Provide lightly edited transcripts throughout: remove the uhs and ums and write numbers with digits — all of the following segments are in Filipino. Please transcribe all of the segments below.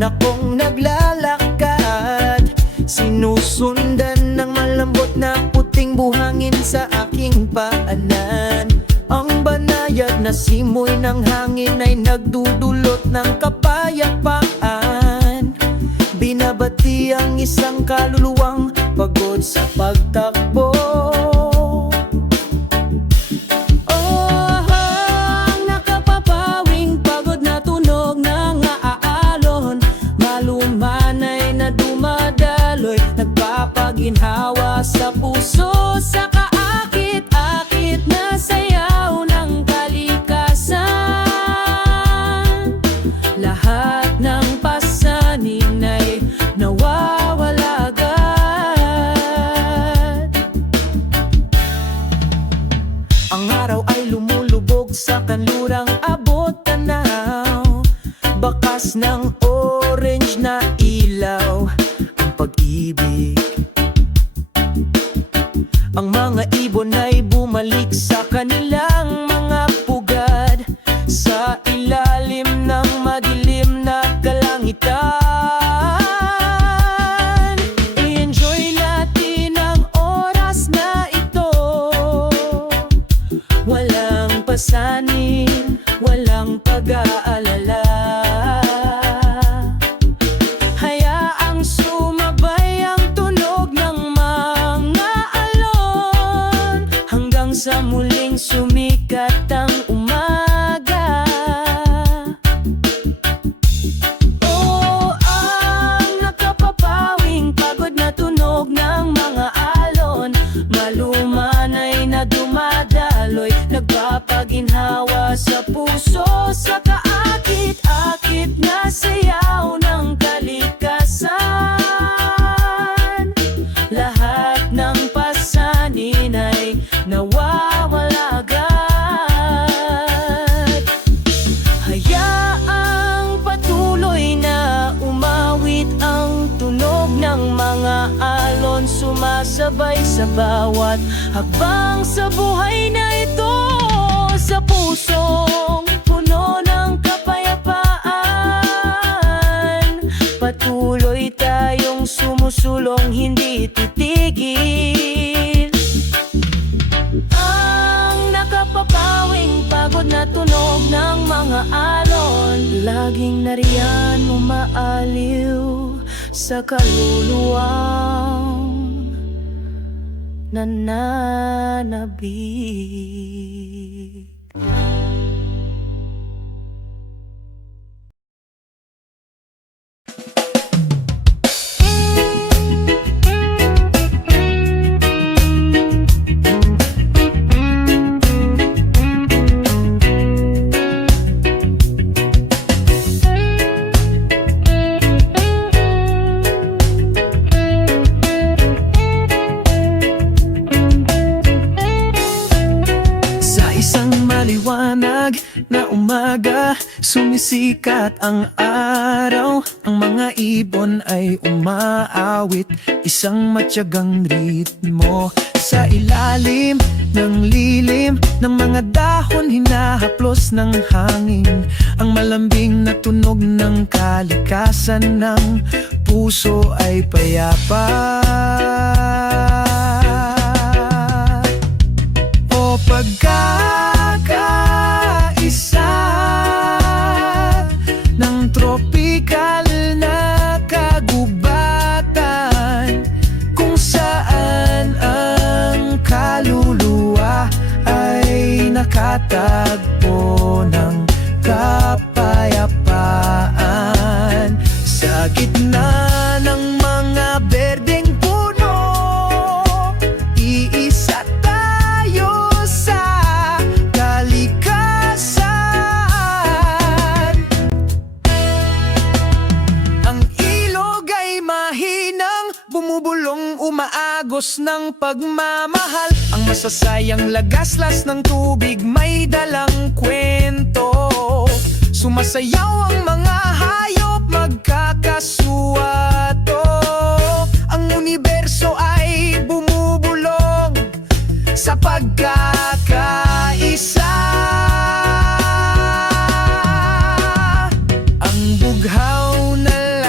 Minsan akong naglalakad, sinusundan ng malambot na puting buhangin sa aking paanan. Ang banayad na simoy ng hangin ay nagdudulot ng kapayapaan. Binabati ang isang kaluluwang pagod sa pagtakbo. Ginhawa sa puso, sa kaakit-akit na sayaw ng kalikasan. Lahat ng pasanin ay nawawala agad. Ang araw ay lumulubog sa kanlurang abot tanaw, bakas ng orange na ilaw, ang pag-ibig. Ang mga ibon ay bumalik sa kanilang mga pugad, sa ilalim ng madilim na kalangitan. I-enjoy natin ang oras na ito, walang pasanin, walang pag-aalala. Hayaang sumabay ang tunog ng sa muling sumikat ang umaga. Oh, ang nakapapawing pagod na tunog ng mga alon, maluman ay na dumadaloy, nagpapaginhawa sa puso, sa kaakit-akit na sayaw ng kalikasan. Lahat ng pasanin ay nawawala agad. Hayaang patuloy na umawit ang tunog ng mga alon, sumasabay sa bawat hakbang sa buhay na ito. Sa pusong puno ng kapayapaan, patuloy tayong sumusulong, hindi titigil. Papawing pagod na tunog ng mga alon, laging nariyan umaaliw sa kaluluwang nananabik. Na umaga, sumisikat ang araw, ang mga ibon ay umaawit, isang matyagang ritmo. Sa ilalim ng lilim ng mga dahon, hinahaplos ng hangin ang malambing na tunog ng kalikasan, ng puso ay payapa. O pagkakaisa ng tropikal na kagubatan, kung saan ang kaluluwa ay nakatagpo ng kapayapaan. Sa gitna ng mga berdeng puno, iisa tayo sa kalikasan. Ang ilog ay mahinang bumubulong, umaagos ng pagmamahal. Ang masasayang lagaslas ng tubig may dalang kwento. Sumasayaw ang mga hayop, magkakasuwato. Ang universo ay bumubulong sa pagkakaisa. Ang bughaw na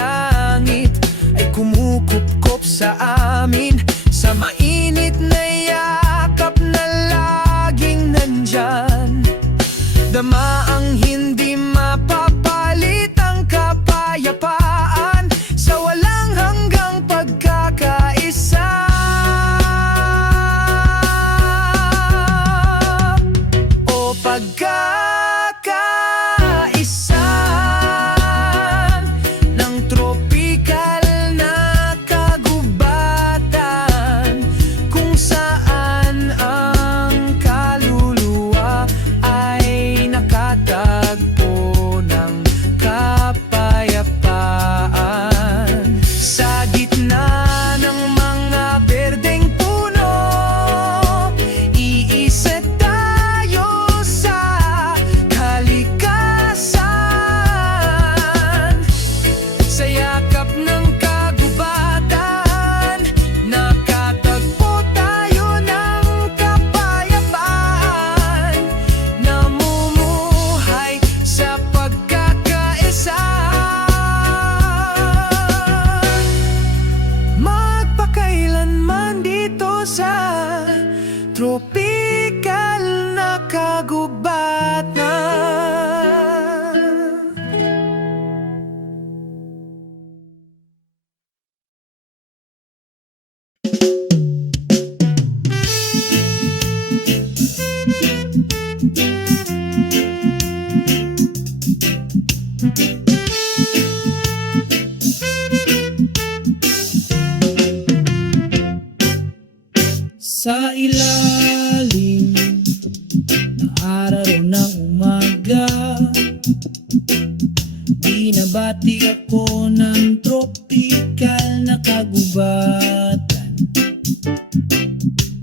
Bumabati ako ng tropikal na kagubatan.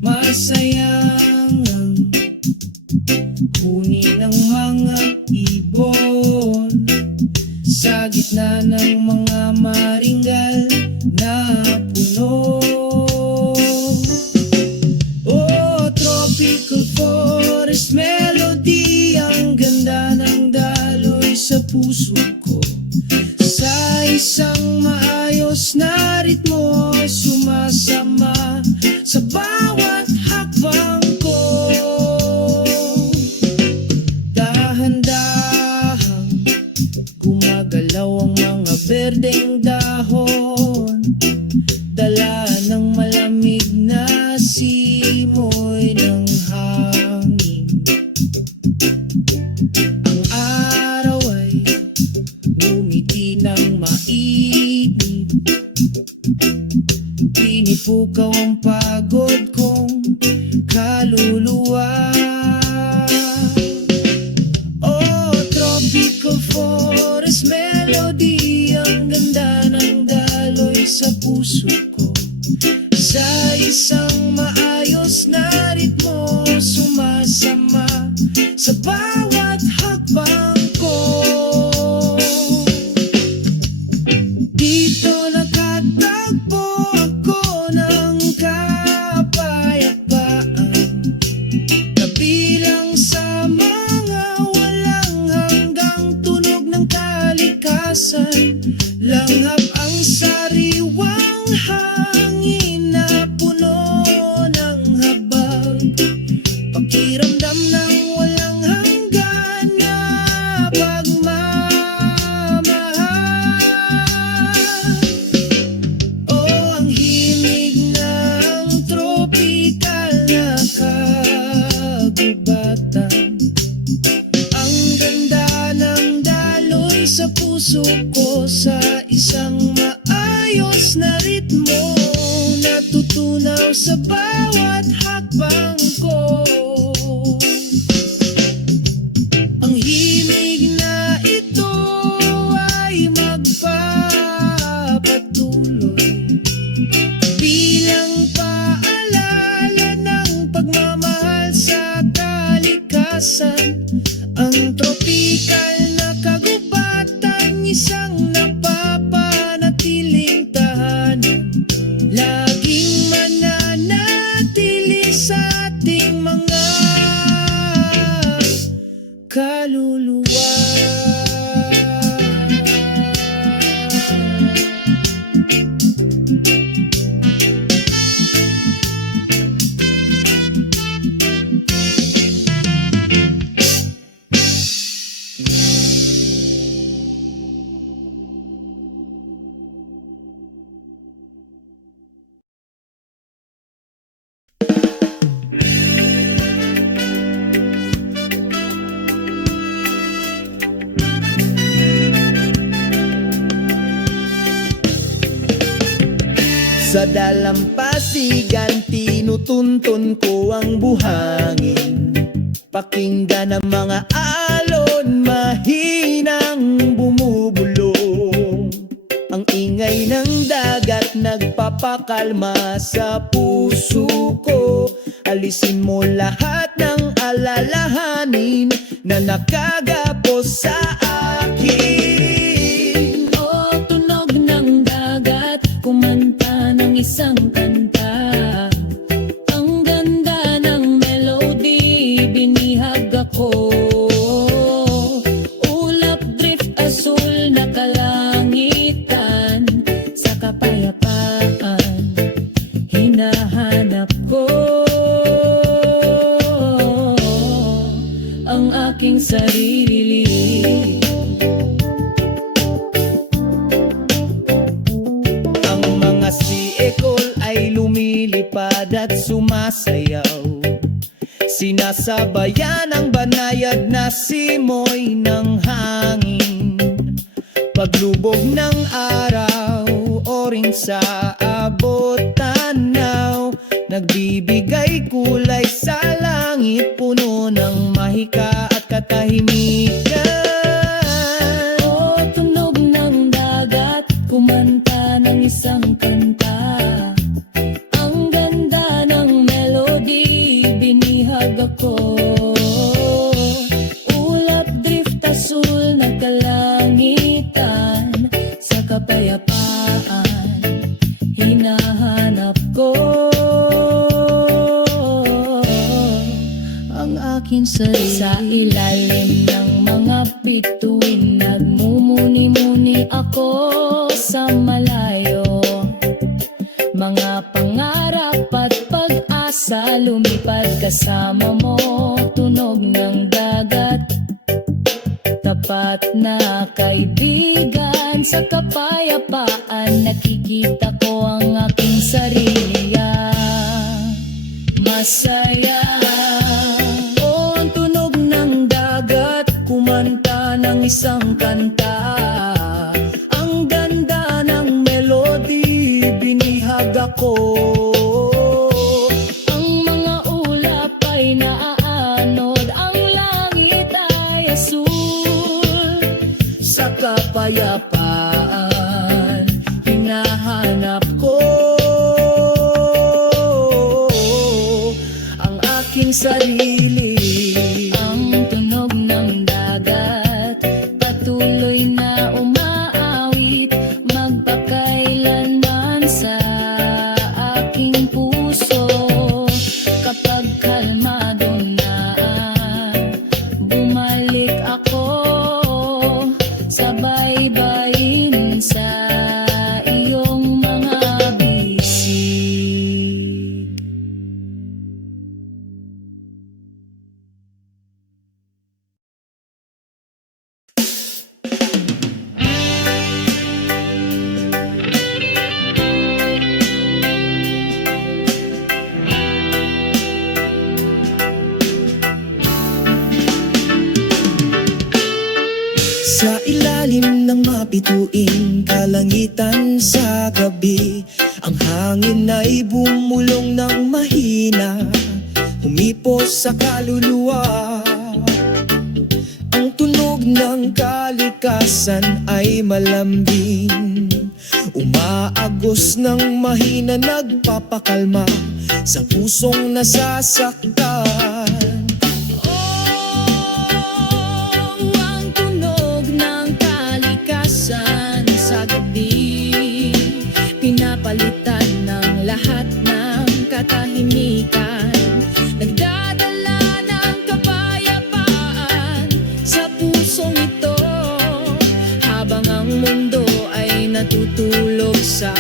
Masayang ang huni ng mga ibon sa gitna ng mga maringgal na puno. Oh, tropical forest melody, ang ganda ng daloy sa puso ko. Sa isang maayos na ritmo, sumasama sa bawat hakbang ko. Dahan-dahang gumagalaw ang mga berdeng dahon, dala ng malamig na simoy ng hangin. Ang araw ay ngumiti ng mainit, pinipukaw ang pagod kong kaluluwa. Oh, tropical forest melody, ang ganda ng daloy sa puso ko. Sa isang maayos na ritmo, sumasama sa bawat hakbang ko. Dito nakatagpo ako ng kapayapaan, kabilang sa mga walang hanggang tunog ng kalikasan. Langhap ang sariwang hangin na puno ng habag, pakiramdam ng walang hanggan na pagmamahal. Oh, ang himig ng tropikal na kagubatan, ang ganda ng daloy sa puso ko. Sa isang maayos na ritmo, natutunaw sa bawat hakbang ko. Ang himig na ito ay magpapatuloy bilang paalala ng pagmamahal sa kalikasan. Ang tropikal na kagubatan, isang napapanatiling tahanan, laging mananatili sa ating mga kaluluwa. Sa dalampasigan, tinutuntun ko ang buhangin. Pakinggan ang mga alon, mahinang bumubulong. Ang ingay ng dagat, nagpapakalma sa puso ko. Alisin mo lahat ng alalahanin na nakagapos sa akin. O tunog ng dagat, kumanta ng isang kanta. Ang ganda ng melody, binihag ako. Ulap drift asul na kalangitan, sa kapayapaan hinahanap ko ang aking sarili. Ang mga siekol ay lumilipad at sumasayaw, sinasabayan ang banayad na simoy ng hangin. Paglubog ng araw, oring sa abot tanaw, nagbibigay kulay sa langit, puno ng mahika at katahimikan. O tunog ng aking sarili. Sa ilalim ng mga bituin, nagmumuni-muni ako sa malayo. Mga pangarap at pag-asa, lumipad kasama mo, tunog ng dagat. Tapat na kaibigan, sa kapayapaan nakikita ko ang aking sarili. Masaya. O ang tunog ng dagat, kumanta ng isang kanta. Ang ganda ng melody, binihag ako. Ang mga ulap ay naaanod, ang langit ay asul. Sa kapayapaan, hinahanap ko ang aking sarili. Ang tunog ng dagat, patuloy na umaawit, magpakailanman sa aking puso. Kapag kalmado na, bumalik ako, sabay-bayin sa iyong mga bisig. Sa ilalim ng mapituing kalangitan sa gabi, ang hangin ay bumulong ng mahina, humipos sa kaluluwa. Ang tunog ng kalikasan ay malambing, umaagos ng mahina, nagpapakalma sa pusong nasasaktan. Ang tunog ng kalikasan sa gabi, pinapalitan ng lahat ng katahimikan. Nagdadala ng kapayapaan sa pusong ito, habang ang mundo ay natutulog sa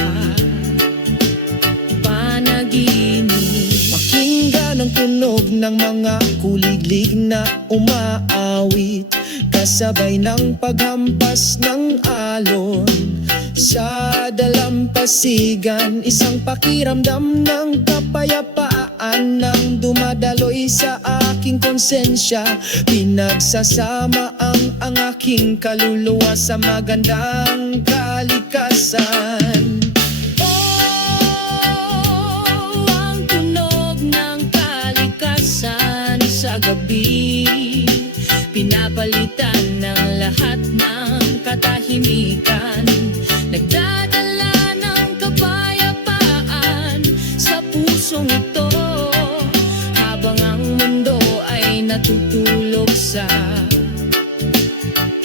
panaginip. Pakinggan ang tunog ng mga kuliglig na umaawit, kasabay ng paghampas ng alon sa dalampasigan. Isang pakiramdam ng kapayapaan nang dumadaloy sa aking konsensya. Pinagsasama ang aking kaluluwa sa magandang kalikasan. Ang tunog ng kalikasan sa gabi, pinapalitan ng lahat ng katahimikan. Nagdadala ng kapayapaan sa pusong ito, habang ang mundo ay natutulog sa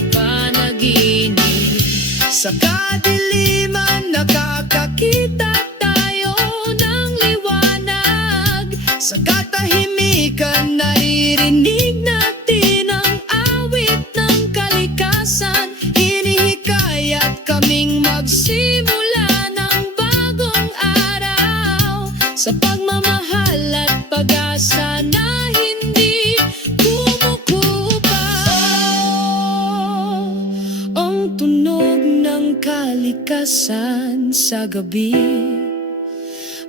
panaginip. Sa kadiliman nakakakita tayo ng liwanag, sa katahimikan naririnig natin ang awit ng kalikasan. Hinihikayat kaming magsimula ng bagong araw, sa pagmamahal at pag-asa na hindi kumukupa. Ang tunog ng kalikasan sa gabi,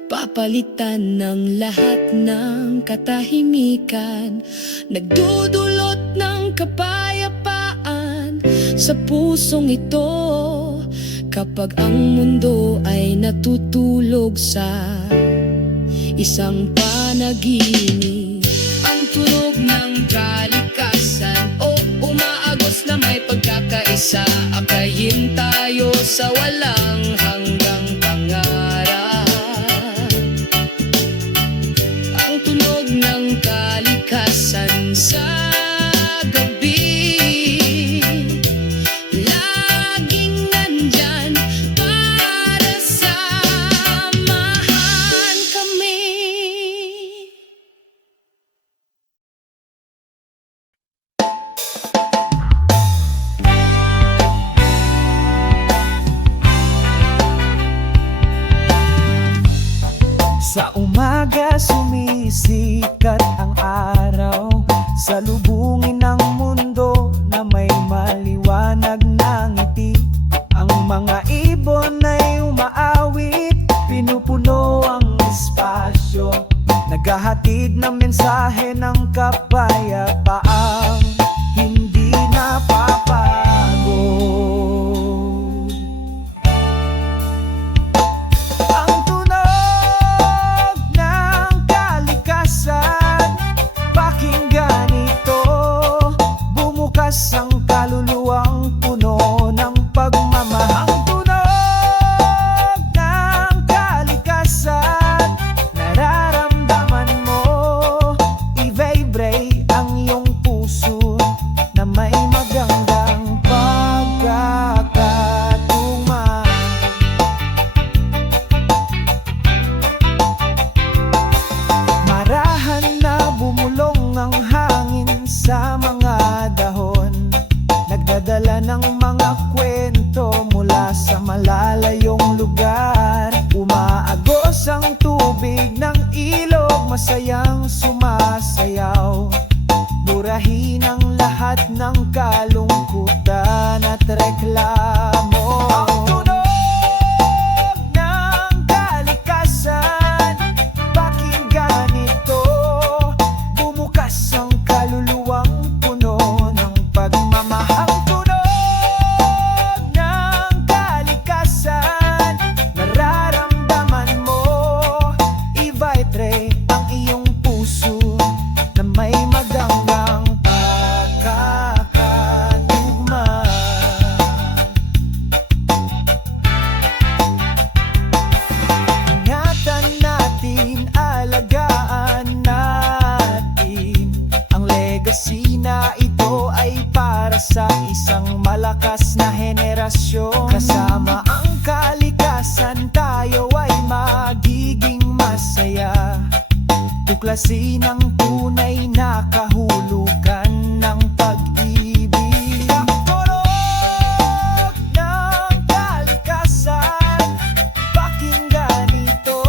papalitan ng lahat ng katahimikan. Nagdudulot ng kapayapaan sa pusong ito, kapag ang mundo ay natutulog sa isang panaginip. Ang tunog ng kalikasan, umaagos na may pagkakaisa, akayin tayo sa walang hanggang pangarap. Ang tunog ng kalikasan sa umaga sumisikat ang araw, salubungin ng mundo na may maliwanag na ngiti. Ang mga ibon ay umaawit, pinupuno ang espasyo, naghahatid ng mensahe ng kapayapaang hindi napapagod. Ang tunog ng kalikasan, pakinggan ito, bumukas ang kaluluwang puno ng pagmamahal. Ang tunog ng kalikasan, nararamdaman mo, i-vibrate ang iyong puso na may magandang pagkakatugma. Marahan na bumulong ang hangin sa mga dahon, nagdadala ng mga kwento mula sa malalayong lugar. Umaagos ang tubig ng ilog, masayang sumasayaw, burahin ang lahat ng kalungkutan at reklamo. Ang tunog ng kalikasan, pakinggan ito, bumukas ang kaluluwang puno ng pagmamahal. Ang tunog ng kalikasan, nararamdaman mo, i-vibrate ang iyong puso na may magandang pagkakatugma. Ingatan natin, alagaan natin ang legacy na ito ay para sa isang malakas na henerasyon. Kasama ang kalikasan, tayo ay magiging masaya, tuklasin ang tunay na kahulugan ng pag-ibig. Ang tunog ng kalikasan, pakinggan ito,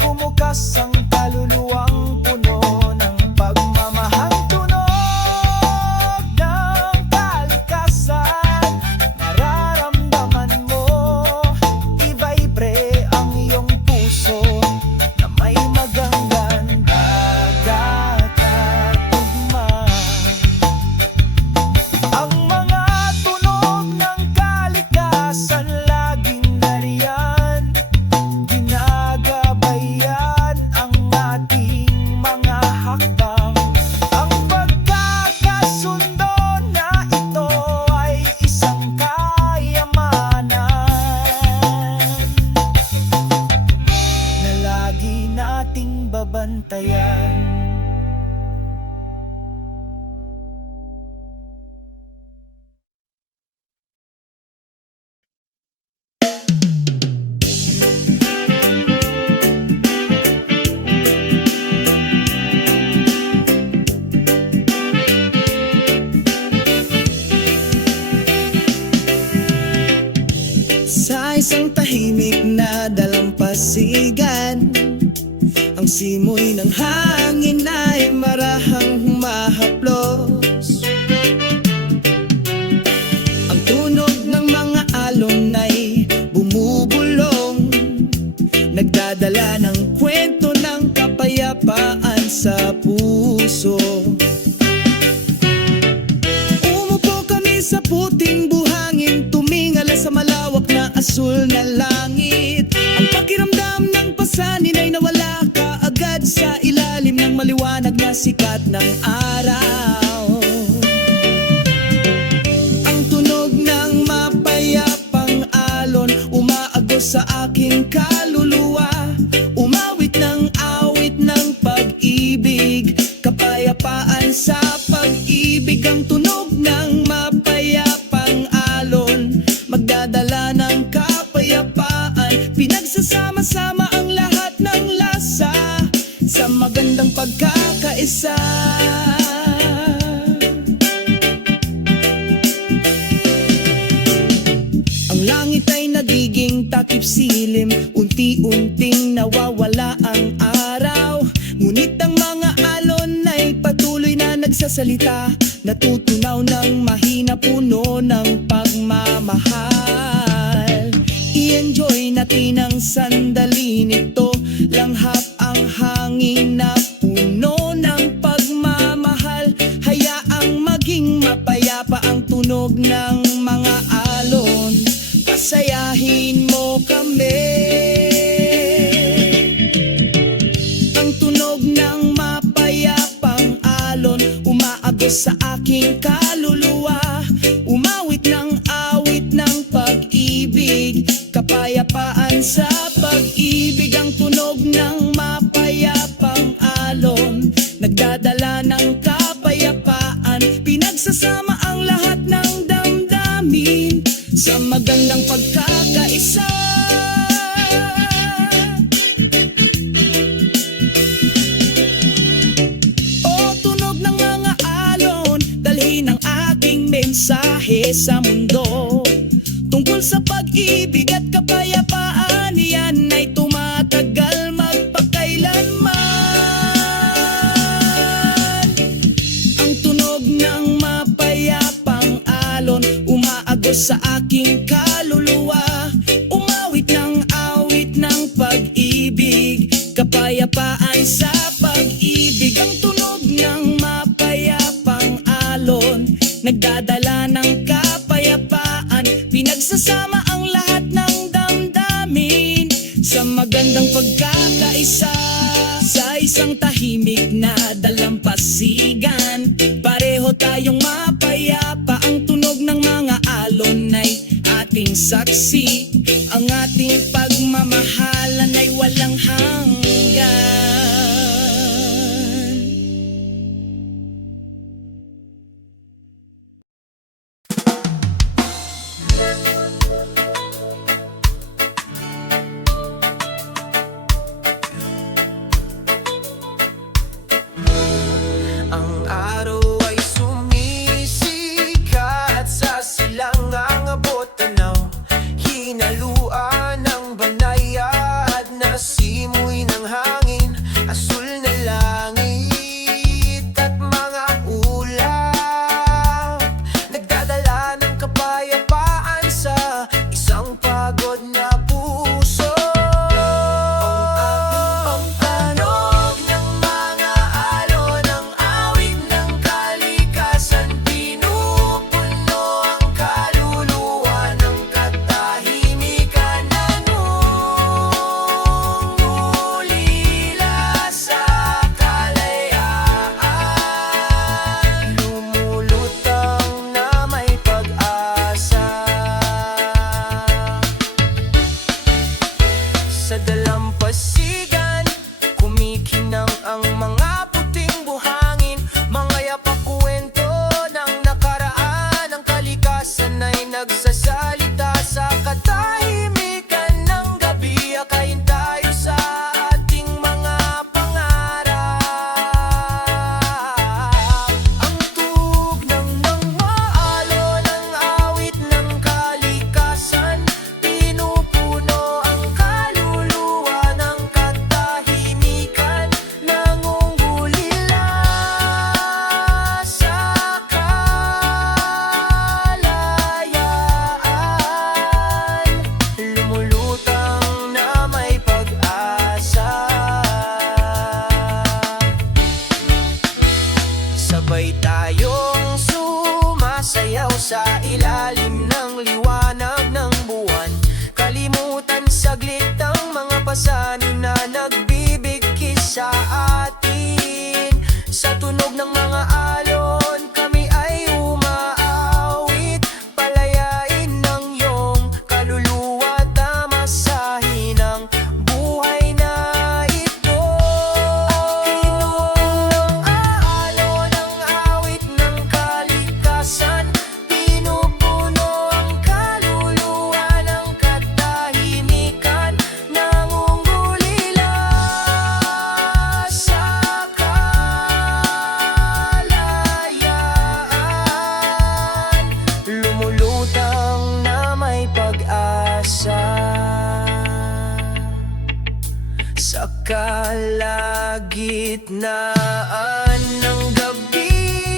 bumukas ang kaluluwang puno ng pagmamahal. Ang tunog ng kalikasan, nararamdaman mo, i-vibrate ang iyong puso na may magandang pagkakatugma. Ang mga tunog ng kalikasan laging nariyan, ginagabayan ang ating mga hakbang. Ang pagkakasundo na ito ay isang kayamanan na lagi nating babantayan. Sa isang tahimik na dalampasigan, ang simoy ng hangin ay marahang humahaplos. Ang tunog ng mga alon ay bumubulong, nagdadala ng kwento ng kapayapaan sa puso. Umupo kami sa puting buhangin, tumingala sa malawak na asul na langit. Ang pakiramdam ng pasanin ay nawala kaagad sa ilalim ng maliwanag na sikat ng araw. Ang tunog ng mapayapang alon umaagos sa aking kaluluwa, umawit ng awit ng pag-ibig, kapayapaan sa pag-ibig. Ang tunog ng mapayapang alon, magdadala ng kapayapaan, pinagsasama-sama ang lahat ng lasa sa magandang pagkakaisa. Ang langit ay nagiging takip silim, unti-unting nawawala ang nagsasalita, natutunaw ng mahina, puno ng pagmamahal. I-enjoy natin ang sandali nito, langhap ang hangin na puno ng pagmamahal. Hayaang maging mapayapa ang tunog ng mga alon, pasayahin mo kami. Ang tunog ng mapayapang alon, umaagos sa aking kaluluwa, umawit ng awit ng pag-ibig, kapayapaan sa pag-ibig. Ang tunog ng mapayapang alon, nagdadala ng kapayapaan, pinagsasama ang lahat ng damdamin sa magandang pagkakaisa. O tunog ng mga alon, dalhin ang aking mensahe sa mundo, tungkol sa pag-ibig at kapayapaan. Yan ay tumatagal magpakailanman. Ang tunog ng mapayapang alon, umaagos sa aking kaluluwa, umawit ng awit ng pag-ibig, kapayapaan sa pag-ibig. Ang tunog ng mapayapang alon, nagdadala ng kapayapaan, pinagsasama ang lahat ng damdamin sa magandang pagkakaisa. Sa isang tahimik na dalampasigan, pareho tayong mapayapa. Ang tunog ng mga alon ay ating saksi, ang ating pagmamahalan ay walang hanggan. Ang araw ay sumisikat sa silangang abot tanaw, hinaluan ng banayad na simoy ng hangin, asul na langit at mga ulap, nagdadala ng kapayapaan sa isang pagod na puso. Ang tunog ng mga alon, ang awit ng kalikasan, pinupuno ang kaluluwa ng katahimikan, nangungulila sa kalayaan, lumulutang na may pag-asa. Sa dalampasigan, kumikinang ang mga puting buhangin, mga yapak-kwento ng nakaraan. Ang kalikasan ay nagsasalita sa katahimikan ng gabi, akayin tayo sa ating mga pangarap. Ang tugnog ng maalon, ang awit ng kalikasan, pinupuno ang kaluluwa ng katahimikan, nangungulila sa kalayaan, lumulutang na may pag-asa. Sabay tayong sumasayaw sa ilalim ng liwanag ng buwan, kalimutan saglit ang mga pasanin na nagbibigkis sa atin. Sa tunog ng mga alon, kami ay umaawit, palayain ng iyong kaluluwa, tamasahin ang buhay na ito. Tinunog ng alon, ang awit ng kalikasan, pinupuno ang kaluluwa ng katahimikan, nangungulila sa kalayaan, lumulutang na may pag-asa. Sa kalagitnaan ng gabi,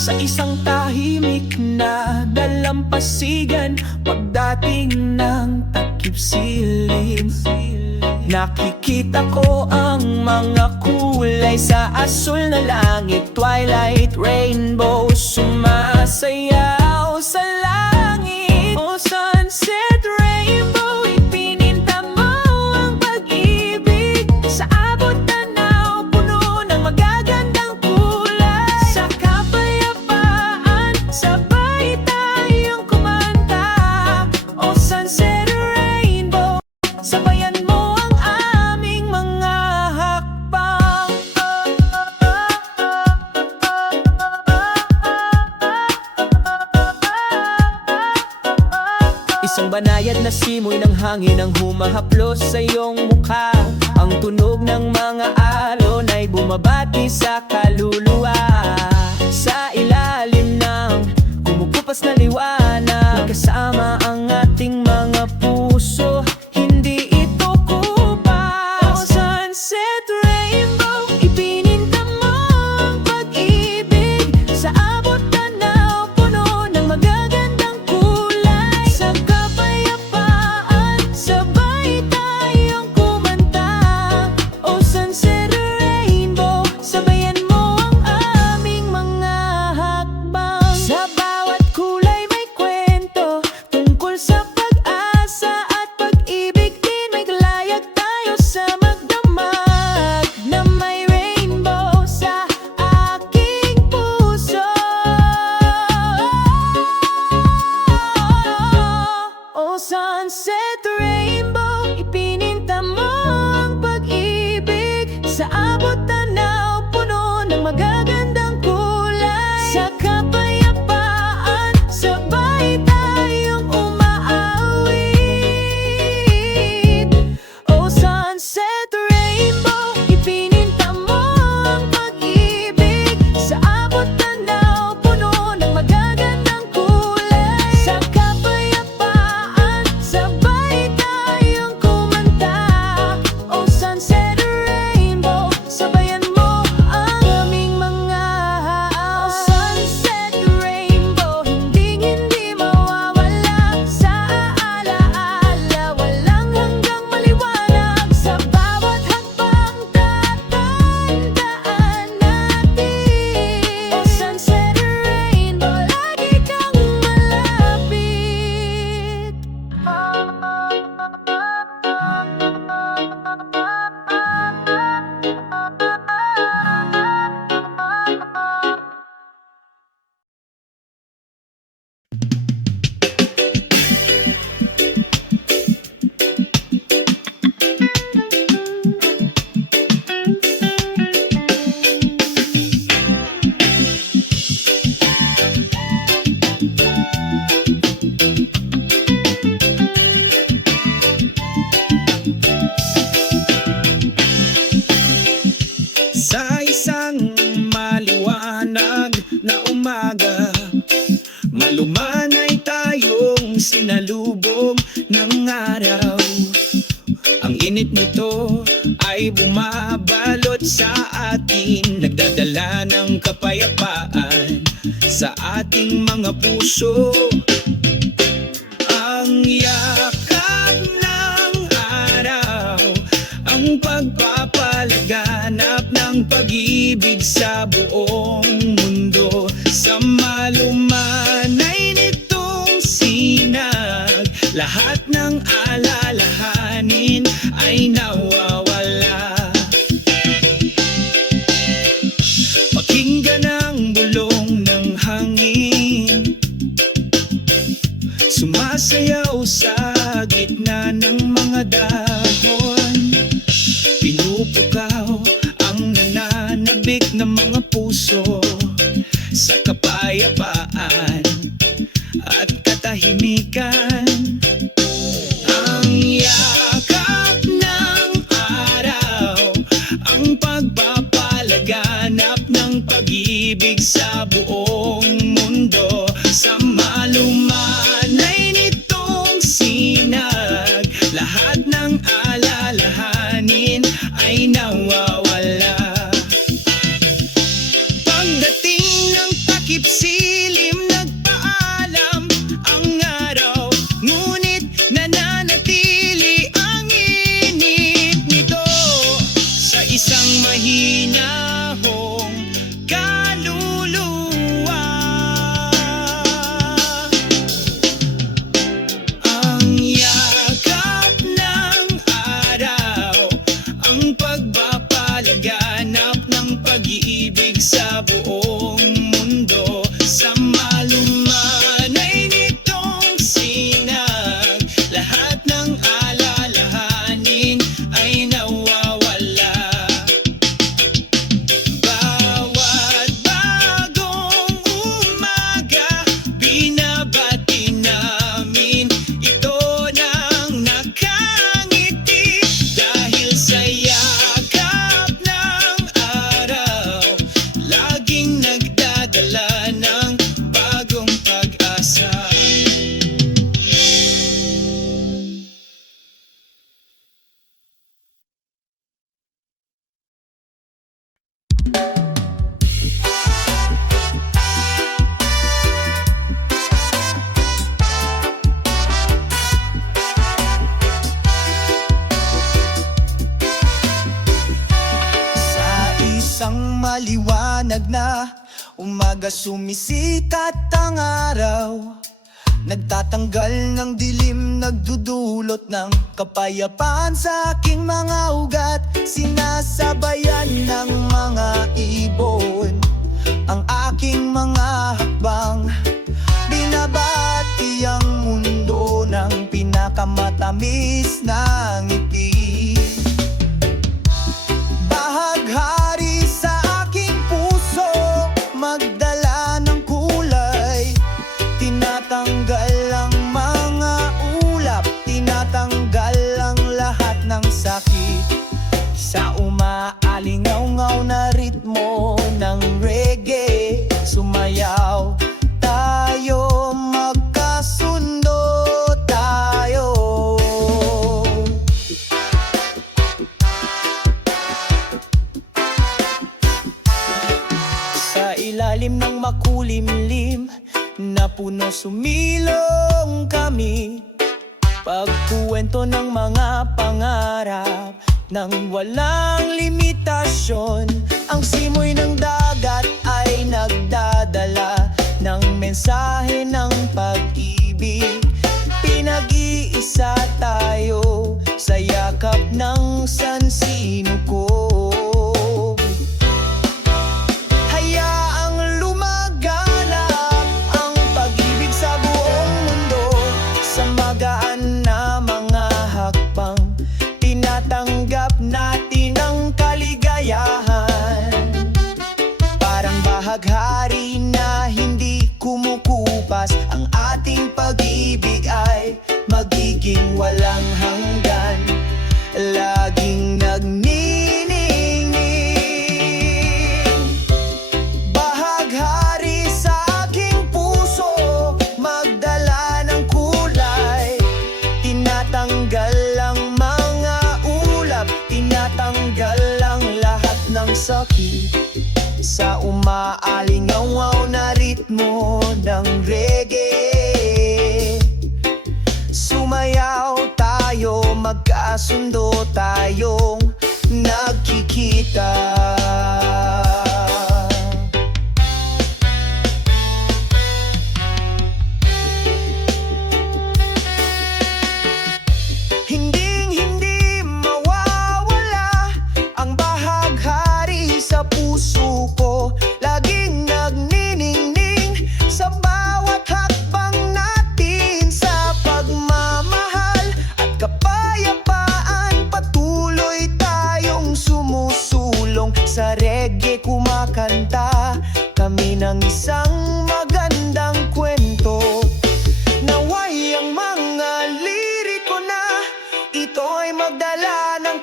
Sa isang tahimik na dalampasigan, pagdating ng takip silim, nakikita ko ang mga kulay sa asul na langit. Twilight, rainbow, sumasayaw sa langit. O sunset, rainbow, ipininta mo ang pag-ibig. Sa abot tanaw, puno ng magagandang kulay. Sa kapayapaan, sabay tayong kumanta. O sunset, rainbow, sabayan mo ang aming mga hakbang. Isang banayad na simoy ng hangin ang humahaplos sa iyong mukha. Ang tunog ng mga alon ay bumabati sa kaluluwa. Sa ilalim ng kumukupas na liwanag, kasama ang ating mga puso, hindi ito kupa. O sunset, rainbow, ipininta mo ang pag-ibig. Sa abot tanaw, puno ng magagandang kulay. Sa kapayapaan, sabay tayong kumanta. O sunset, rainbow, sabayan mo ang aming mga hakbang. Sa bawat kulay may kwento tungkol sa pag-asa at pag-ibig din. May kalayag tayo sa magdamag na may rainbow sa aking puso. O sunset, rainbow, ipininta mo ang pag-ibig. Sa abot tanaw, puno ng magagandang kulay. Sa kapayapaan, sabay tayong umaawit. O sunset, rainbow, ipininta mo ang pag-ibig. Sa abot tanaw, puno ng magagandang kulay. Sa kapayapaan, sabay tayong kumanta. O sunset, rainbow, sabayan mo ang aming mga o sunset, rainbow, hindi mawawala sa alaala. Walang hanggang maliwanag sa bawat hakbang tatandaan natin. O sunset, rainbow, lagi kang malapit. Sa isang maliwanag na umaga, malumanay tayong sinalubong ng araw. Ang init nito ay bumabalot sa atin, nagdadala ng kapayapaan sa ating mga puso. Ang yakap ng araw, ang pagpapalaganap ng pag-ibig sa buong mundo. Sa malumanay nitong sinag, lahat ng alalahanin ay nawawala. Pakinggan ang bulong ng hangin, sumasayaw sa gitna ng mga dahon. Pinupukaw ang nananabik ng mga puso sa kapayapaan at katahimikan. Ang yakap ng araw, ang pagpapalaganap ng pag-ibig sa buong mundo. Sa malumanay nitong sinag, lahat ng alalahanin ay nawawala. Pagdating ng takip silim, nagpaalam ang araw, ngunit nananatili ang init nito sa isang mahinahong kaluluwa. Ang yakap ng araw, ang pagpapalaganap ng pag-iibig sa buong mundo. Sa malumanay nitong sinag, lahat ng alalahanin ay nawawala. Bawat bagong umaga, binabati namin ito ng nakangiti. Dahil sa yakap ng araw, laging nagdadala ng bagong pag-asa. Sa isang maliwanag na umaga, sumisikat ang araw. Nagtatanggal ng dilim, nagdudulot ng kapayapaan sa aking mga ugat. Sinasabayan ng mga ibon ang aking mga hakbang. Binabati ang mundo ng pinakamatamis na ngiti. Bahaghari sa aking puso, magdala ng kulay. Tinatanggal ang mga ulap, tinatanggal ang lahat ng sakit. Sa umaalingaw-ngaw na ritmo ng reggae, sumayaw tayo, magkasundo tayo. Sa ilalim ng makulimlim na puno, sumilong kami. Pagkuwento ng mga pangarap nang walang limitasyon. Ang simoy ng dagat ay nagdadala ng mensahe ng pag-ibig. Pinag-iisa tayo sa yakap ng sansinukob. Hayaang lumaganap ang pag-ibig sa buong mundo. Sa magaan na mga hakbang, tinatanggap natin ang kaligayahan. Parang bahaghari na hindi kumukupas, ang ating pag-ibig ay magiging walang hanggan. Laging nagniningning. Bahaghari sa aking puso, magdala ng kulay. Tinatanggal ang mga ulap, tinatanggal ang lahat ng sakit. Sa umaalingaw na ritmo ng reggae, sumayaw tayo, magkasundo tayong nagkikita. Hinding-hindi mawawala ang bahaghari sa puso ko. Laging nagniningning sa bawat hakbang natin. Sa pagmamahal at kapayapaan, patuloy tayong sumusulong. Sa reggae kumakanta kami ng isang magandang kwento na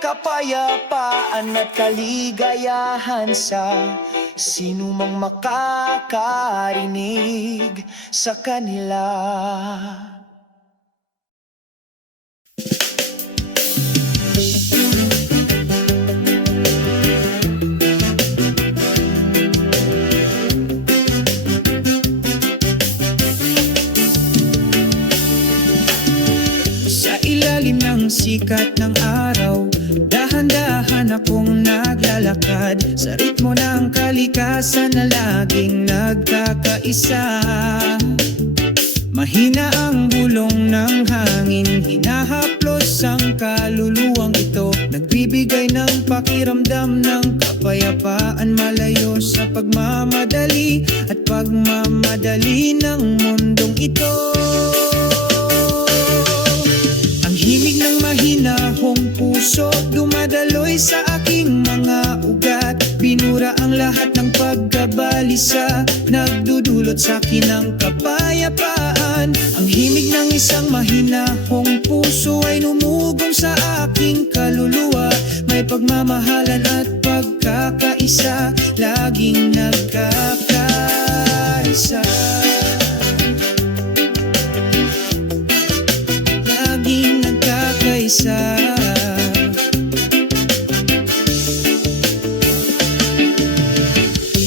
kapayapaan at kaligayahan sa sinumang makakarinig sa kanila. Sa ilalim ng sikat ng araw, dahan-dahan akong naglalakad sa ritmo ng kalikasan na laging nagkakaisa. Mahina ang bulong ng hangin, hinahaplos ang kaluluwang ito. Nagbibigay ng pakiramdam ng kapayapaan, malayo sa pagmamadali at pagmamadali ng mundong ito. Himig ng mahinahong puso, dumadaloy sa aking mga ugat. Binura ang lahat ng pagkabalisa, nagdudulot sa akin ng kapayapaan. Ang himig ng isang mahinahong puso ay numugong sa aking kaluluwa. May pagmamahalan at pagkakaisa, laging nagkakaisa. Laging nagkakaisa.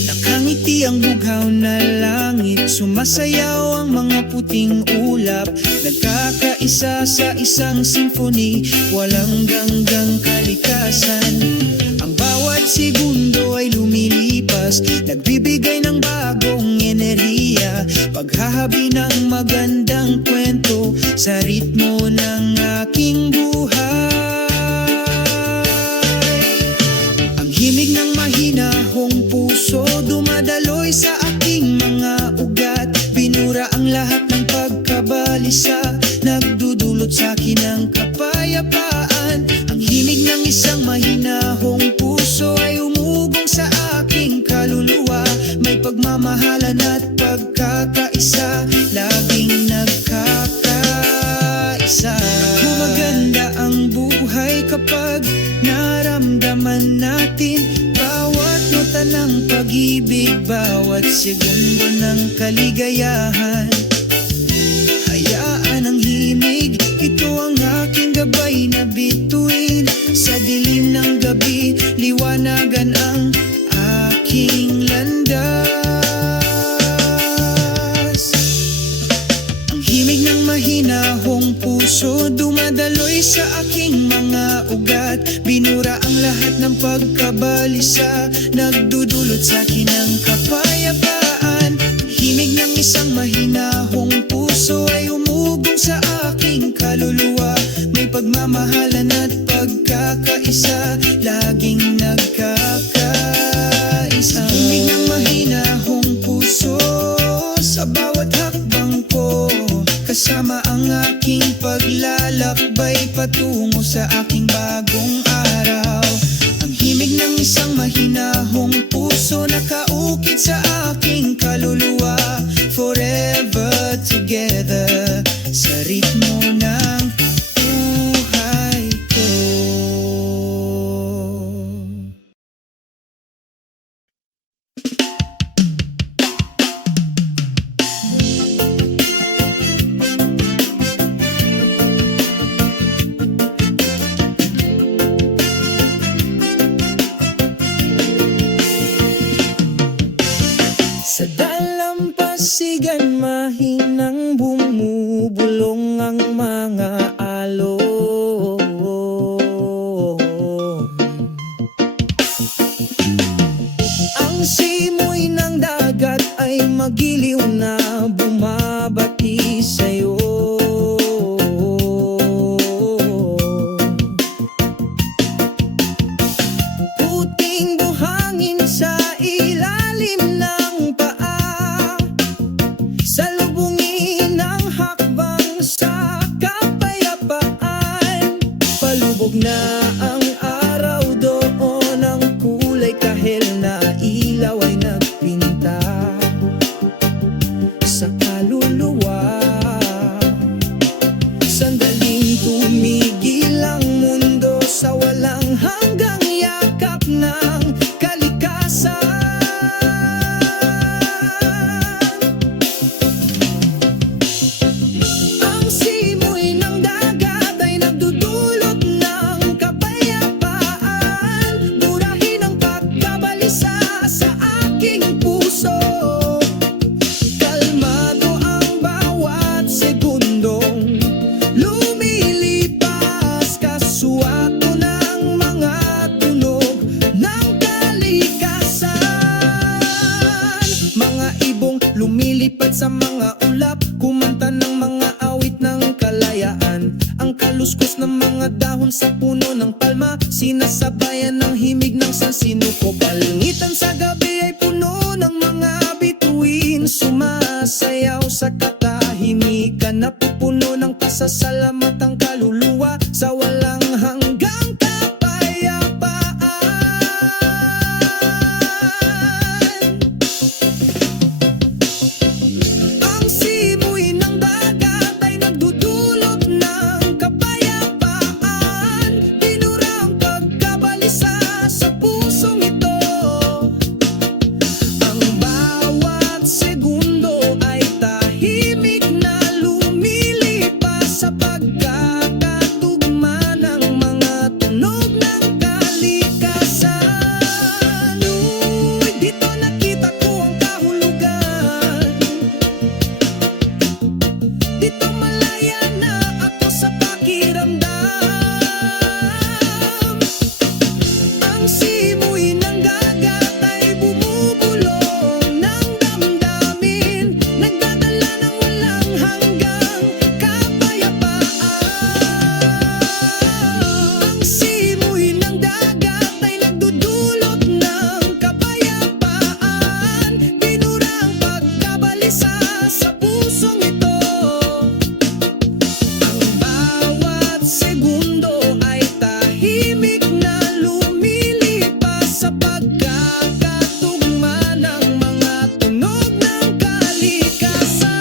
Nakangiti ang bughaw na langit, sumasayaw ang mga puting ulap. Nagkakaisa sa isang symphony, walang ganggang kalikasan. Ang bawat segundo ay lumilipas, nagbibigay ng bagong enerhiya. Paghahabi ng magandang kwento sa ritmo ng aking buhay. Ang himig ng mahinahong puso, dumadaloy sa aking mga ugat. Binura ang lahat ng pagkabalisa, nagdudulot sa akin ng kapayapaan. Ang himig ng isang mahinahong puso ay umugong sa aking kaluluwa. May pagmamahalan at pagkakaisa, laging nagkakaisa. Gumaganda ang buhay kapag naramdaman natin bawat nota ng pag-ibig, bawat segundo ng kaligayahan. Hayaan ang himig, ito ang aking gabay na bituin. Sa dilim ng gabi, liwanagan ang aking landas. Ang himig ng mahinahong puso, dumadaloy sa aking mga ugat. Binura ang lahat ng pagkabalisa, nagdudulot sa akin ng kapayapaan. Himig ng isang mahinahong puso ay umugong sa aking kaluluwa. May pagmamahalan at pagkakaisa, laging nagkakaisa. Himig ng mahinahong puso sa bawat hakbang ko, kasama ang aking paglalakbay patungo sa aking bagong araw. Ang himig ng isang mahinahong puso, nakaukit sa aking kaluluwa. Forever together, sa ritmo ng buhay ko. Sa dalampasigan mahinang bumubulong ang mga alon. Ang simoy ng dagat ay magiliw na bumabati sa'yo. Puting buhangin sa ilalim ng paa, salubungin ang hakbang sa kapayapaan. Palubog na ang araw doon, ang kulay kahel na ilaw ay nagpinta. kaluskos ng mga dahon sa puno ng palma, sinasabayan ng himig ng sansinuko. Palangitan sa gabi ay puno ng mga bituin, sumasayaw sa katahimikan, napupuno ng pasasalamat ang kaluluwa sa walang hanggang kapayapaan. Ang simoy ng dagat ay nagdudulot ng kapayapaan, binurang pagkabalisa sa pusong ito. Ang bawat segundo ay tahimik na lumilipas sa pagkakatugma ng mga tunog ng kalikasan. Uy, dito nakita ko ang kahulugan, dito malaya na ako sa pakiramdam. Ang simoy ng dagat ay bumubulong ng damdamin, nagdadala ng walang hanggang kapayapaan. Ang simoy ng dagat ay nagdudulot ng kapayapaan, binurang pagkabalisa sa pusong ito. Ang bawat segundo ay tahimik na lumilipas sa pagkakatugma ng mga tunog ng kalikasan.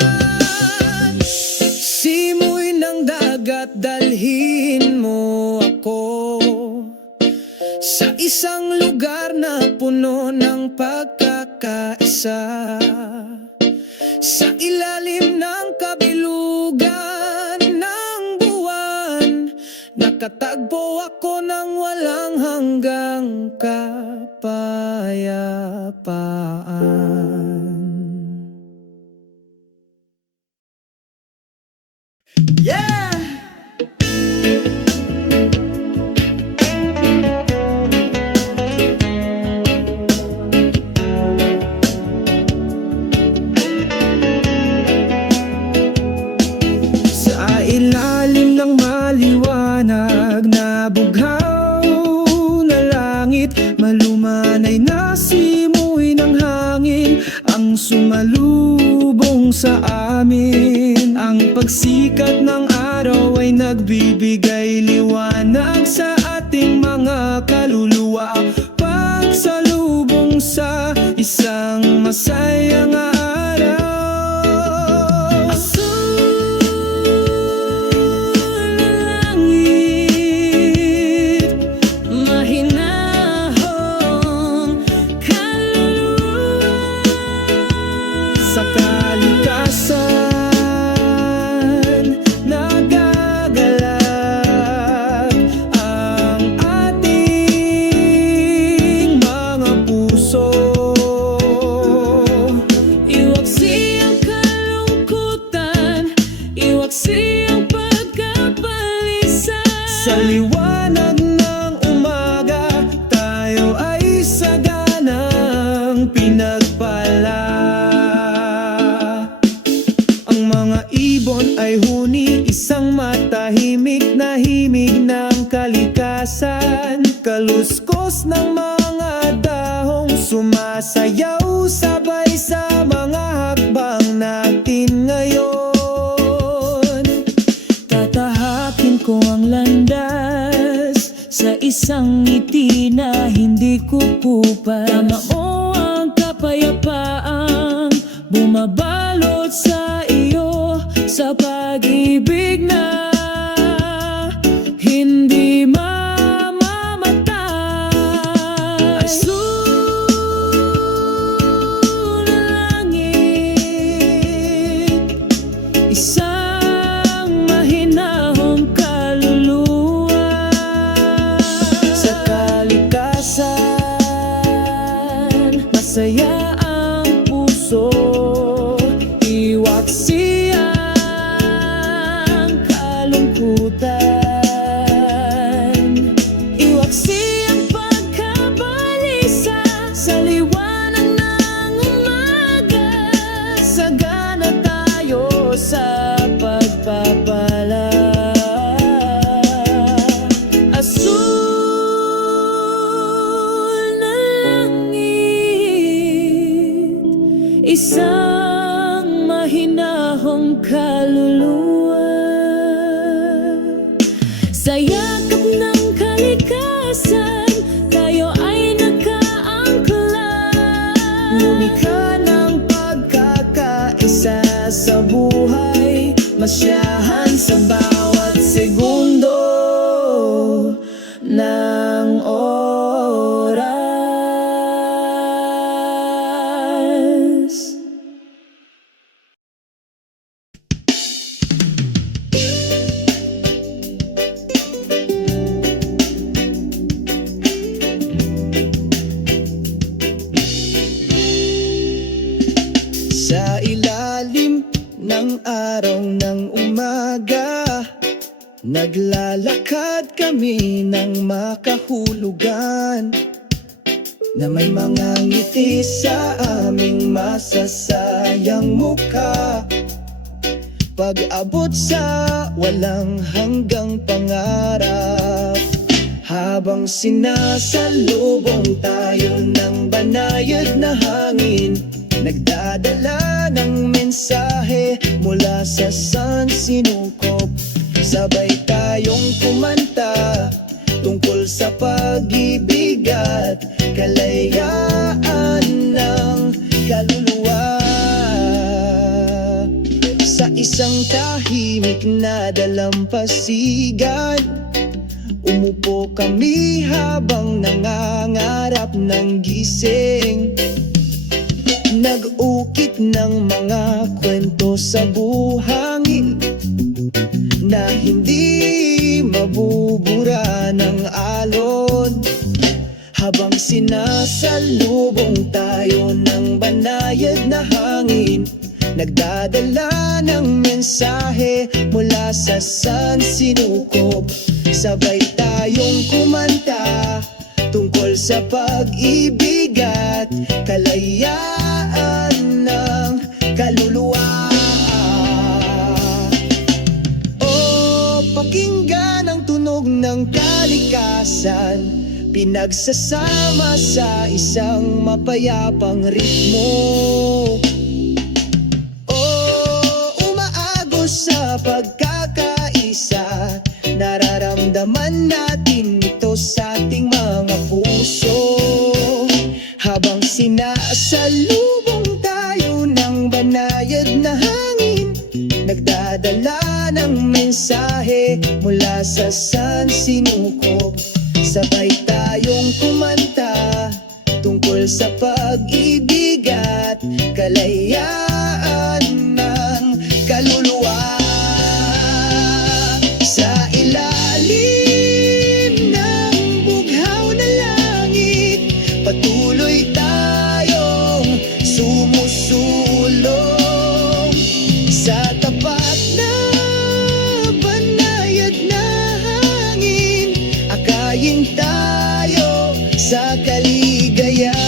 Simoy ng dagat, dalhin mo ako sa isang lugar na puno ng pagkakaisa. Sa ilalim ng kabilugan ng buwan, nakatagpo ako ng walang hanggang kapayapaan. Yeah! Sa ilalim ng maliwanag na bughaw na langit, malumanay na simoy ng hangin ang sumalubong sa amin. Ang pagsikat ng araw ay nagbibigay liwanag sa ating mga kaluluwa, pagsalubong sa isang masayang araw. Asul na langit, mahinahong kaluluwa sa kalikasan, nagagalak ang ating mga puso. Iwaksi ang kalungkutan, iwaksi ang pagkabalisa. Sa liwanag ng umaga, tayo ay saganang pinagpala. Ang mga ibon ay huni, isang matahimik na himig ng kalikasan. Kaluskos ng mga dahong sumasayaw sabay sa mga hakbang natin ngayon. Tatahakin ko ang landas sa isang ngiti na hindi kukupas. Tama mo ang kapayapaang bumabalot sa iyo, sa pag-ibig na hindi mamamatay. Asul na langit, isang mahinahong kaluluwa sa kalikasan. Masaya ang puso, iwaksi ang Sa yakap ng kalikasan, tayo ay nakaangkla. Lumikha ng pagkakaisa sa buhay, masyahan sa bawat segundo ng oras. Sa ilalim ng araw ng umaga, naglalakad kami ng makahulugan, na may mga ngiti sa aming masasayang mukha. Pag-abot sa walang hanggang pangarap, habang sinasalubong tayo ng banayad na hangin, nagdadala ng mensahe mula sa sansinukob. Sabay tayong kumanta tungkol sa pag-ibig at kalayaan ng kaluluwa. Sa isang tahimik na dalampasigan, umupo kami habang nangangarap ng gising. Nag-ukit ng mga kwento sa buhangin na hindi mabubura ng alon, habang sinasalubong tayo ng banayad na hangin, nagdadala ng mensahe mula sa sansinukob. Sabay tayong kumanta tungkol sa pag-ibig at kalayaan ng kaluluwa. O pakinggan ang tunog ng kalikasan, pinagsasama sa isang mapayapang ritmo. O umaagos sa pagkakaisa, nararamdaman natin ito sa ating mga puso. Habang sinasalubong tayo ng banayad na hangin, nagdadala ng mensahe mula sa sansinukob. Sabay tayong kumanta tungkol sa pag-ibig at kalayaan ng kaluluwa. Sa ilalim ng bughaw na langit, patuloy tayong sumusulong. Sa tapat na banayad na hangin, akayin tayo sa kaligayahan.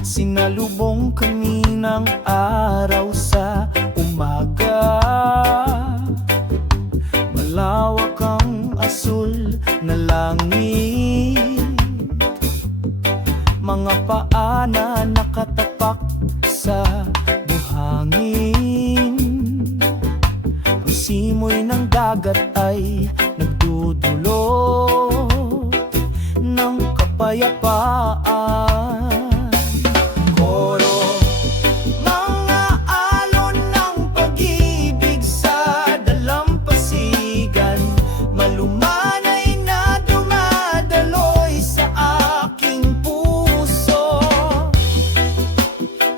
Sinalubong kami ng araw sa umaga. Malawak ang asul na langit, mga paa na nakatapak sa buhangin. Ang simoy ng dagat ay nagdudulot ng kapayapaan.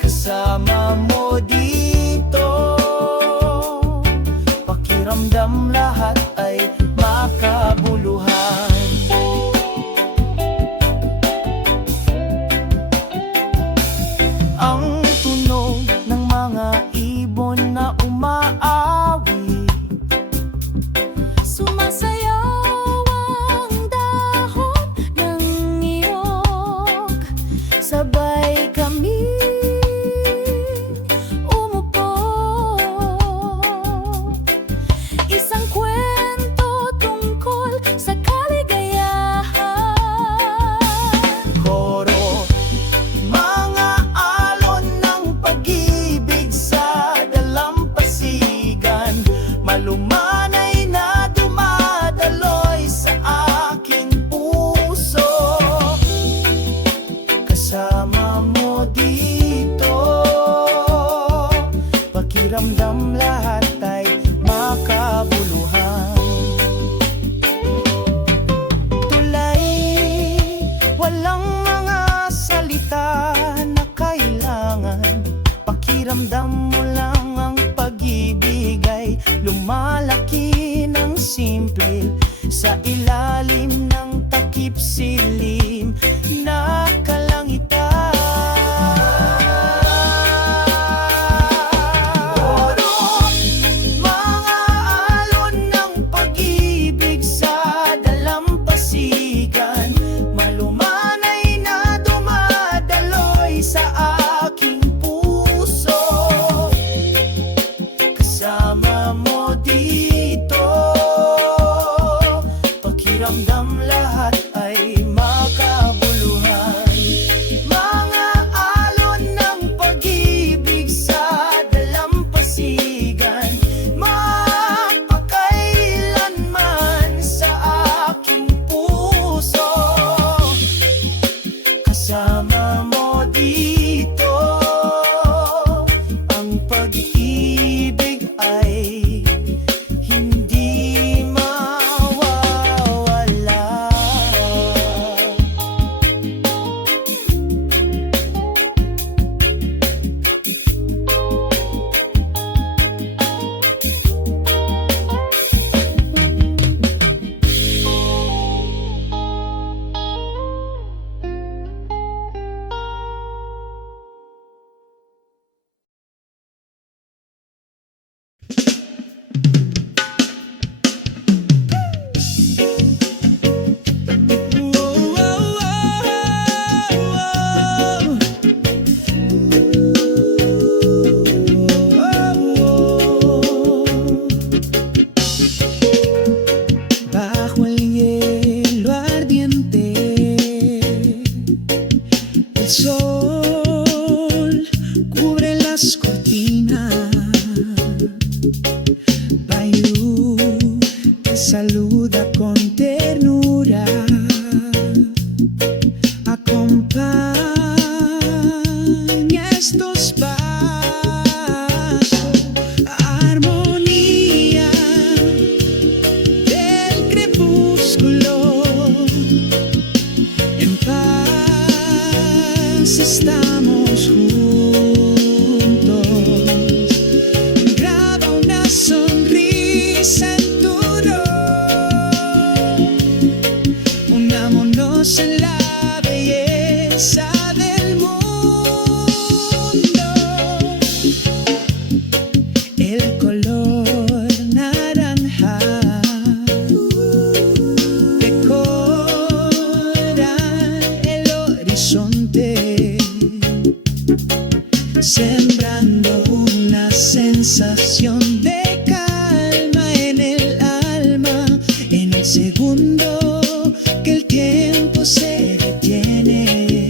Kasama mo dito, pakiramdam lahat ay makabuluhan. pakiramdam lahat ay makabuluhan. Tulay, walang mga salita na kailangan. Pakiramdam mo lang ang pag-ibig ay lumalaki ng simple sa ilalim ng takip silim na kalangitan. Mga alon ng pag-ibig sa dalampasigan, malumanay na dumadaloy sa aking puso. Kasama mo dito, pakiramdam lahat ay makabuluhan. Mga alon ng pag-ibig sa dalampasigan, mapakailanman sa aking puso. Kasama mo dito, ang pag-ibig ay hindi mawawala. Bajo el hielo ardiente, el sol cubre las cortinas. Bayou te saluda con ternura. Acompaña estos pasos, armonía del crepúsculo. En paz estamos juntos. Graba una sonrisa en tu rostro. Unámonos en la belleza del mundo. El color naranja decora el horizonte, sembrando una sensación de calma en el alma. En el segundo que el tiempo se detiene,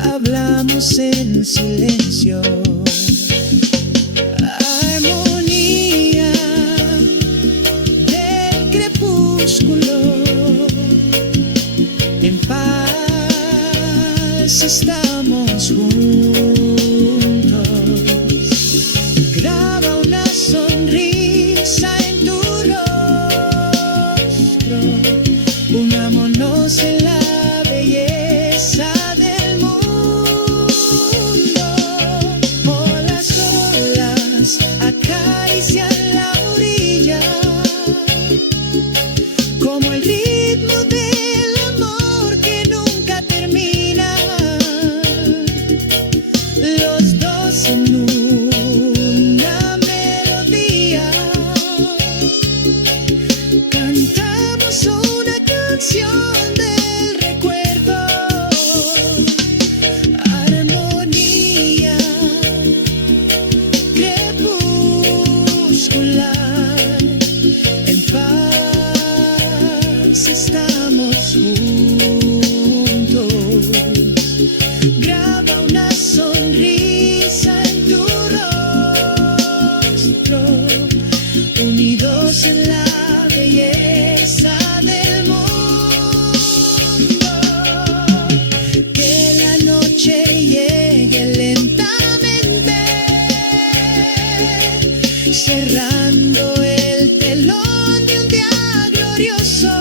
hablamos en silencio. Armonía del crepúsculo, en paz estamos juntos. Graba una sonrisa en tu rostro. Unámonos en la belleza del mundo. Oh, las olas acarician la orilla, como el ritmo del amor que nunca termina. cerrando el telón de un día glorioso.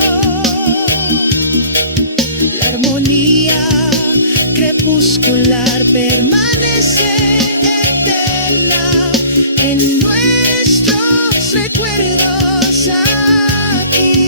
La armonía crepuscular permanece eterna en nuestros recuerdos aquí.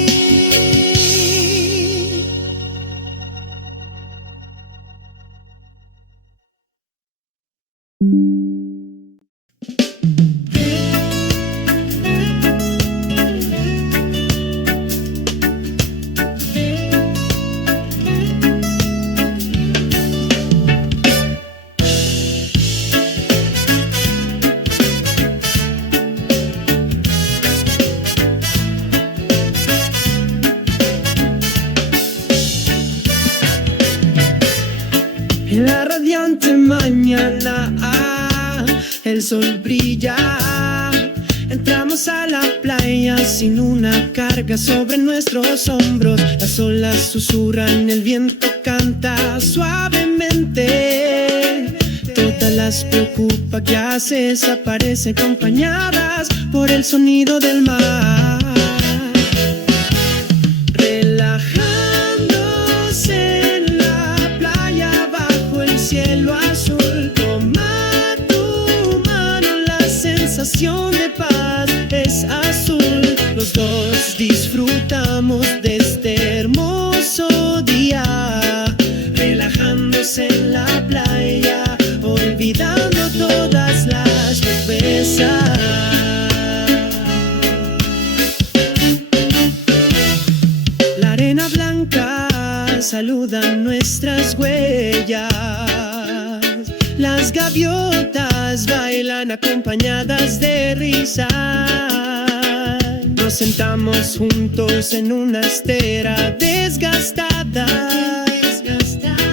En la radiante mañana, el sol brilla. Entramos a la playa sin una carga sobre nuestros hombros. Las olas susurran, el viento canta suavemente. Todas las preocupaciones desaparecen acompañadas por el sonido del mar. Relajándose en la playa bajo el cielo azul. Toma tu mano, la sensación de paz es azul. Los dos disfrutamos de este hermoso día, relajándose en la playa, olvidando todas las cervezas. La arena blanca saluda nuestras huellas. Las gaviotas bailan acompañadas de risa. Nos sentamos juntos en una estera desgastada,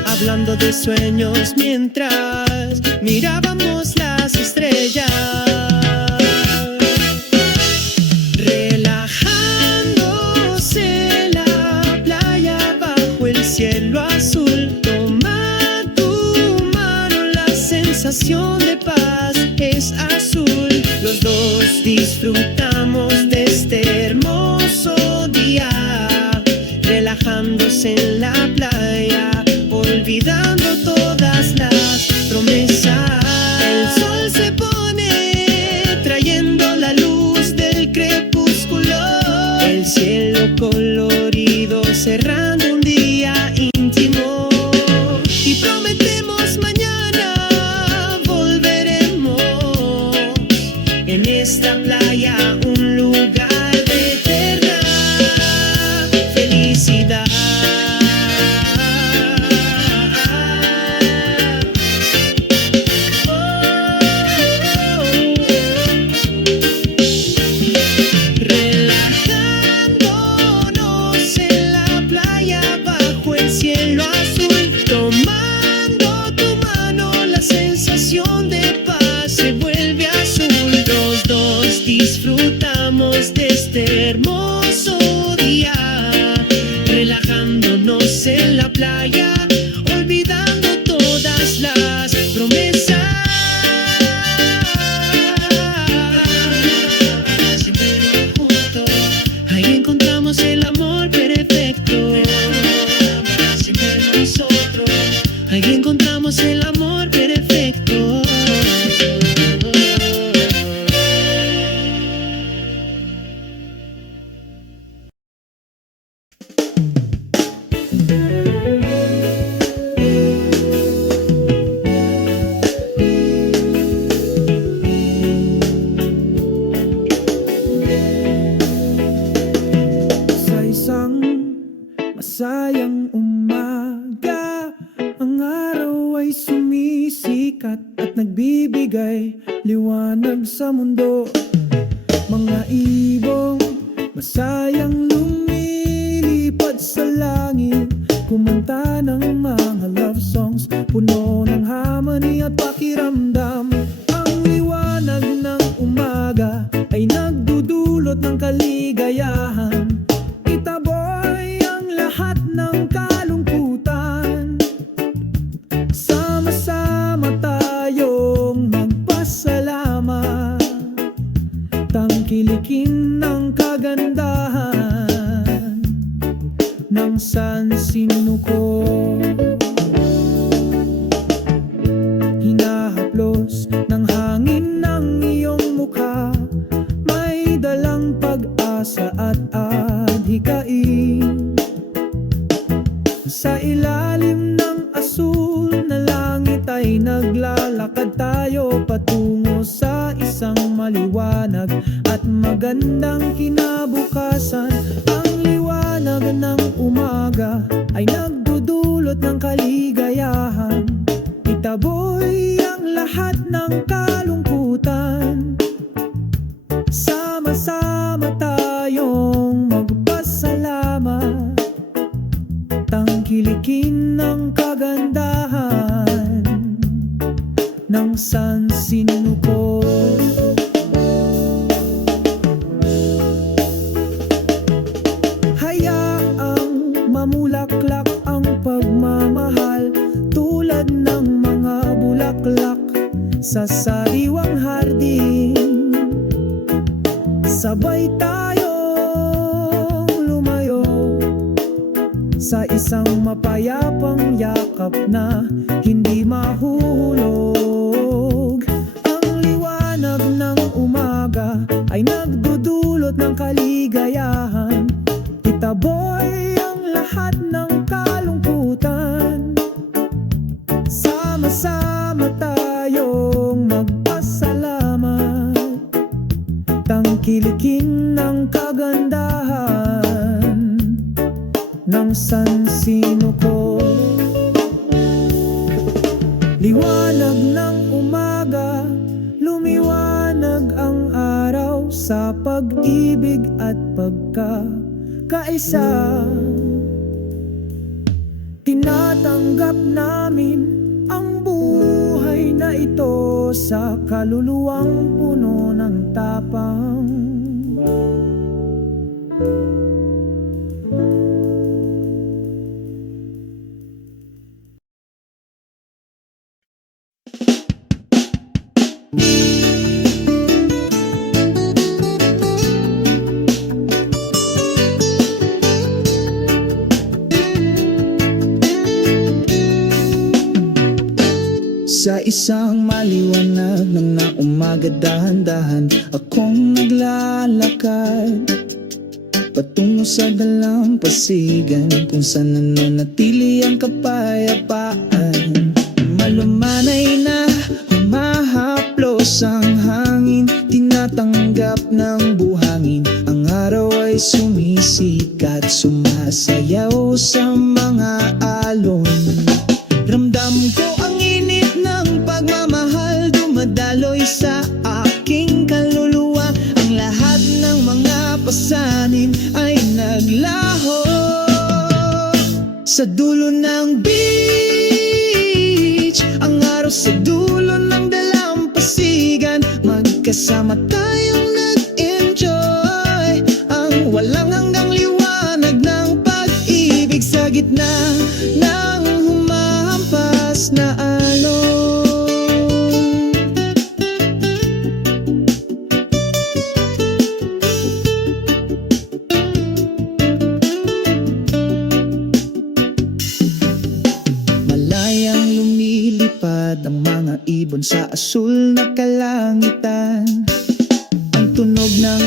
hablando de sueños mientras mirábamos las estrellas. Relajándose en la playa bajo el cielo azul. Toma tu mano, la sensación de paz es azul. Los dos disfrutamos de este hermoso día, relajándose en la playa, olvidando todas las promesas. El sol se pone trayendo la luz del crepúsculo. El cielo colorido cerrando un día íntimo. Y prometemos mañana volveremos en esta playa, un lugar de eterna felicidad. Relajándonos en la playa bajo el cielo azul. Tomando tu mano, la sensación de paz se vuelve azul. Los dos disfrutamos de este hermoso día, relajándonos en la playa, olvidando todas las promesas. Siempre juntos, ahí encontramos el amor perfecto. Siempre nosotros, ahí encontramos el amor perfecto. Sa isang masayang umaga, ang araw ay sumisikat at nagbibigay liwanag sa mundo. Mga ibong masayang lumilipad sa langit, kumanta ng mga love songs, puno ng harmony at pakiramdam. Ang liwanag ng umaga ay nagdudulot ng kaligayahan. Itaboy ang lahat ng kalungkutan. Sama-sama tayong magpasalamat. sansinuko. Hinahaplos ng hangin ng iyong mukha, may dalang pag-asa at adhikain. Sa ilalim ng asul na langit ay naglalakad tayo patungo sa isang maliwanag at magandang kinabukasan. Ang liwanag ng umaga ay nagdudulot ng kaligayahan. Itaboy ang lahat ng kalungkutan. Sama-sama tayong magpasalamat, tangkilikin ng kagandahan ng sansinuko. Hayaang mamulaklak ang pagmamahal tulad ng mga bulaklak sa sariwang hardin. Sabay tayong lumayo sa isang mapayapang yakap na hindi mahuhulog. Ang liwanag ng umaga ay nagdudulot ng kaligayahan. Itaboy ang lahat ng kalungkutan. Sama-sama tayong magpasalamat, tangkilikin ng kagandahan ng sansinuko. Liwanag ng umaga, lumiwanag ang araw sa pag-ibig at pagkakaisa. Tinatanggap namin ang buhay na ito sa kaluluwang puno ng tapang. Sa isang maliwanag ng umaga, dahan-dahan akong naglalakad patungo sa dalampasigan kung saan nananatili ang kapayapaan. Malumanay na humahaplos ang hangin, tinatanggap ng buhangin. Ang araw ay sumisikat, sumasayaw sa mga alon. Ramdam ko ang init ng pagmamahal, dumadaloy sa aking kaluluwa. Ang lahat ng mga pasanin ay naglaho sa dulo ng beach. Ang araw sa dulo ng dalampasigan, magkasama tayong nag-enjoy. Ang walang hanggang liwanag ng pag-ibig sa gitna ng humahampas na alon. Malayang lumilipad ang mga ibon sa asul na kalangitan. Ang tunog ng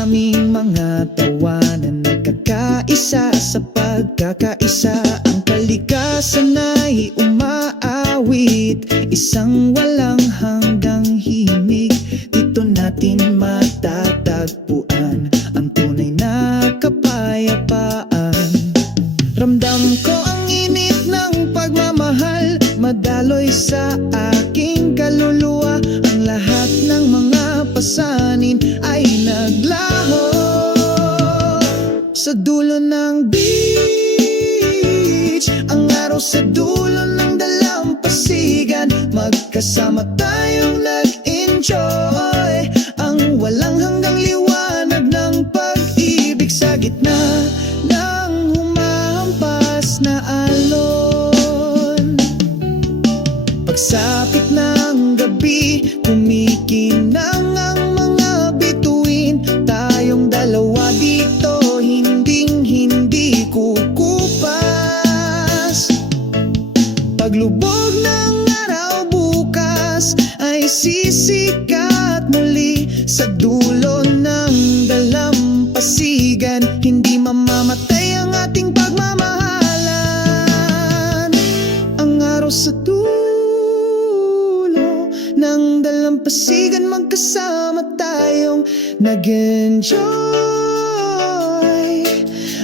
aming mga tawanan, nagkakaisa sa pagkakaisa. Ang kalikasan ay umaawit, isang walang hanggang himig. Dito natin matatagpuan ang tunay na kapayapaan. Ramdam ko ang init ng pagmamahal, madaloy sa aking kaluluwa. Ang lahat ng mga pasanin ay naglaho sa dulo ng beach. Ang araw sa dulo ng dalampasigan, magkasama tayong nag-enjoy. Ang walang hanggang liwanag ng pag-ibig sa gitna ng humahampas na alon. Pagsapit ng gabi, kumikinang ang mga bituin. Tayong dalawa dito, hinding-hindi kukupa. paghubog ng araw bukas ay sisikat muli sa dulo ng dalampasigan. Hindi mamamatay ang ating pagmamahalan. Ang araw sa dulo ng dalampasigan, magkasama tayong nag-enjoy.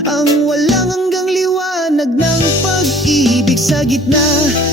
Ang walang hanggang liwanag ng pag-ibig sa gitna